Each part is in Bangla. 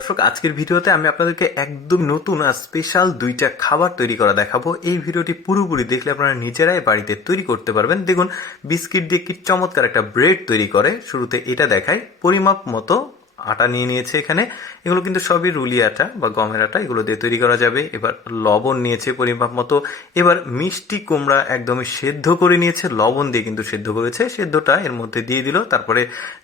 দর্শক, আজকের ভিডিওতে আমি আপনাদেরকে একদম নতুন আর স্পেশাল দুইটা খাবার তৈরি করা দেখাবো। এই ভিডিওটি পুরোপুরি দেখলে আপনারা নিজেরাই বাড়িতে তৈরি করতে পারবেন। দেখুন, বিস্কিট দিয়ে কি চমৎকার একটা ব্রেড তৈরি করে। শুরুতে এটা দেখাই। পরিমাপ মতো আটা নিয়ে নিয়েছে এখানে। এগুলো কিন্তু সবই রুলি আটা বা গমের আটা, এগুলো দিয়ে তৈরি করা যাবে। এবার লবণ নিয়েছে পরিমাপ মতো। এবার মিষ্টি কুমড়া একদমই সেদ্ধ করে নিয়েছে, লবণ দিয়ে কিন্তু সেদ্ধ করেছে। সেদ্ধটা এর মধ্যে দিয়ে দিল। তারপরে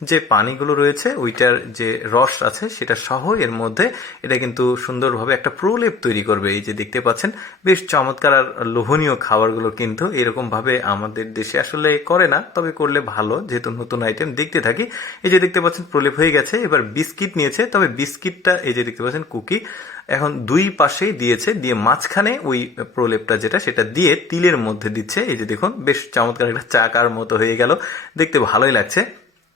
যে পানিগুলো রয়েছে ওইটার যে রস আছে সেটা সহ এর মধ্যে এটা কিন্তু সুন্দরভাবে একটা প্রলেপ তৈরি করবে। এই যে দেখতে পাচ্ছেন, বেশ চমৎকার আর লোভনীয় খাবারগুলো কিন্তু এরকম ভাবে আমাদের দেশে আসলে করে না, তবে করলে ভালো, যেহেতু নতুন আইটেম দেখতে থাকি। এই যে দেখতে পাচ্ছেন প্রলেপ হয়ে গেছে। এবার বিস্কিট নিয়েছে, তবে বিস্কিটটা এই যে দেখতে পাচ্ছেন কুকি এখন দুই পাশেই দিয়েছে, দিয়ে মাঝখানে ওই প্রলেপটা যেটা সেটা দিয়ে তিলের মধ্যে দিচ্ছে। এই যে দেখুন, বেশ চমৎকার একটা চাকার মতো হয়ে গেল, দেখতে ভালোই লাগছে।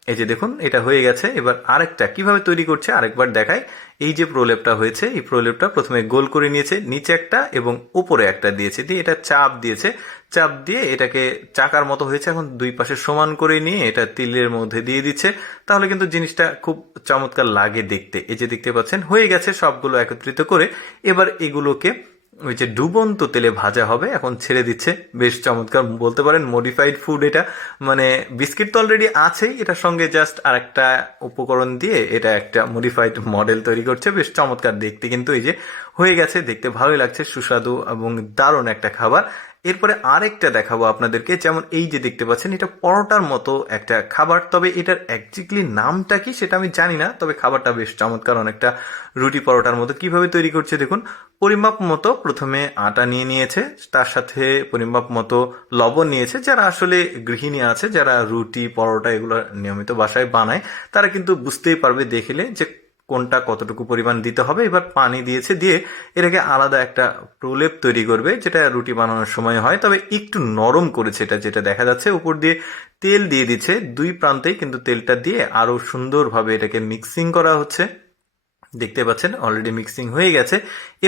এই যে দেখুন, এটা হয়ে গেছে। এবার আরেকটা কিভাবে তৈরি করছে আরেকবার দেখাই। এই যে প্রলেপটা হয়েছে, এই প্রলেপটা প্রথমে গোল করে নিয়েছে, নিচে একটা এবং উপরে একটা দিয়েছে, দিয়ে এটা চাপ দিয়েছে। চাপ দিয়ে এটাকে চাকার মতো হয়েছে। এখন দুই পাশে সমান করে নিয়ে এটা তিলের মধ্যে দিয়ে দিচ্ছে। তাহলে কিন্তু জিনিসটা খুব চমৎকার লাগে দেখতে। এই যে দেখতে পাচ্ছেন হয়ে গেছে সবগুলো একত্রিত করে। এবার এগুলোকে ওই যে ডুবন্ত তেলে ভাজা হবে, এখন ছেড়ে দিচ্ছে। বেশ চমৎকার, বলতে পারেন মডিফাইড ফুড এটা। মানে বিস্কিট তো অলরেডি আছেই, এটার সঙ্গে জাস্ট আরেকটা উপকরণ দিয়ে এটা একটা মডিফাইড মডেল তৈরি করছে। বেশ চমৎকার দেখতে কিন্তু। এই যে হয়ে গেছে, দেখতে ভালোই লাগছে, সুস্বাদু এবং দারুণ একটা খাবার। এরপরে আরেকটা দেখাবো আপনাদেরকে। যেমন এই যে দেখতে পাচ্ছেন, এটা পরোটার মতো একটা খাবার, তবে এটার একজাক্টলি নামটা কি সেটা আমি জানি না, তবে খাবারটা বেশ চমৎকার, অনেকটা রুটি পরোটার মতো। কিভাবে তৈরি করছে দেখুন। পরিমাপ মতো প্রথমে আটা নিয়ে নিয়েছে, তার সাথে পরিমাপ মতো লবণ নিয়েছে। যারা আসলে গৃহিণী আছে, যারা রুটি পরোটা এগুলো নিয়মিত বাসায় বানায়, তারা কিন্তু বুঝতেই পারবে দেখলে যে কোনটা কতটুকু পরিমাণ দিতে হবে। এবার পানি দিয়েছে, দিয়ে এটাকে আলাদা একটা প্রলেপ তৈরি করবে, যেটা রুটি বানানোর সময় হয়, তবে একটু নরম করেছে এটা, যেটা দেখা যাচ্ছে। উপর দিয়ে তেল দিয়ে দিচ্ছে দুই প্রান্তেই, কিন্তু তেলটা দিয়ে আরো সুন্দরভাবে এটাকে মিক্সিং করা হচ্ছে। দেখতে পাচ্ছেন অলরেডি মিক্সিং হয়ে গেছে।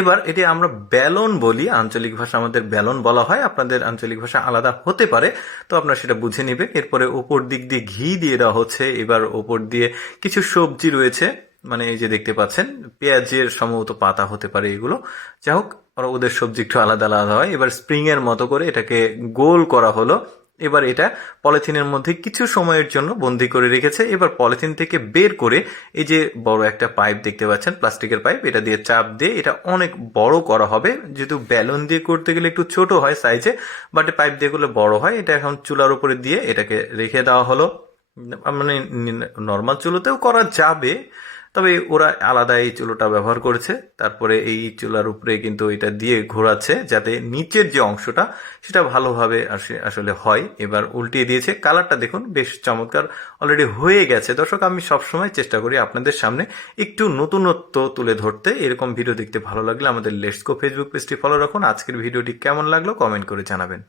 এবার এটি আমরা বেলন বলি, আঞ্চলিক ভাষা আমাদের বেলন বলা হয়, আপনাদের আঞ্চলিক ভাষা আলাদা হতে পারে, তো আপনারা সেটা বুঝে নেবে। এরপরে ওপর দিক দিয়ে ঘি দিয়ে দেওয়া হচ্ছে। এবার ওপর দিয়ে কিছু সবজি রয়েছে, মানে এই যে দেখতে পাচ্ছেন পেঁয়াজের সম্ভবত পাতা হতে পারে এগুলো। যাই হোক, ওদের সবজি একটু আলাদা আলাদা হয়। এবার স্প্রিং এর মতো করে এটাকে গোল করা হলো। এবার এটা পলিথিনের মধ্যে কিছু সময়ের জন্য বন্দি করে রেখেছে। এবার পলিথিন থেকে বের করে এই যে বড় একটা পাইপ দেখতে পাচ্ছেন, প্লাস্টিকের পাইপ, এটা দিয়ে চাপ দিয়ে এটা অনেক বড় করা হবে। যেহেতু বেলুন দিয়ে করতে গেলে একটু ছোট হয় সাইজে, বাট পাইপ দিয়ে করলে বড় হয়। এটা এখন চুলার উপরে দিয়ে এটাকে রেখে দেওয়া হলো। মানে নর্মাল চুলোতেও করা যাবে, তবে ওরা আলাদা এই চুলোটা ব্যবহার করেছে। তারপরে এই চুলার উপরে কিন্তু এটা দিয়ে ঘোরাচ্ছে, যাতে নিচের যে অংশটা সেটা ভালোভাবে আসলে হয়। এবার উল্টিয়ে দিয়েছে। কালারটা দেখুন, বেশ চমৎকার অলরেডি হয়ে গেছে। দর্শক, আমি সবসময় চেষ্টা করি আপনাদের সামনে একটু নতুনত্ব তুলে ধরতে। এরকম ভিডিও দেখতে ভালো লাগলে আমাদের লেটস গো ফেসবুক পেজটি ফলো রাখুন। আজকের ভিডিওটি কেমন লাগলো কমেন্ট করে জানাবেন।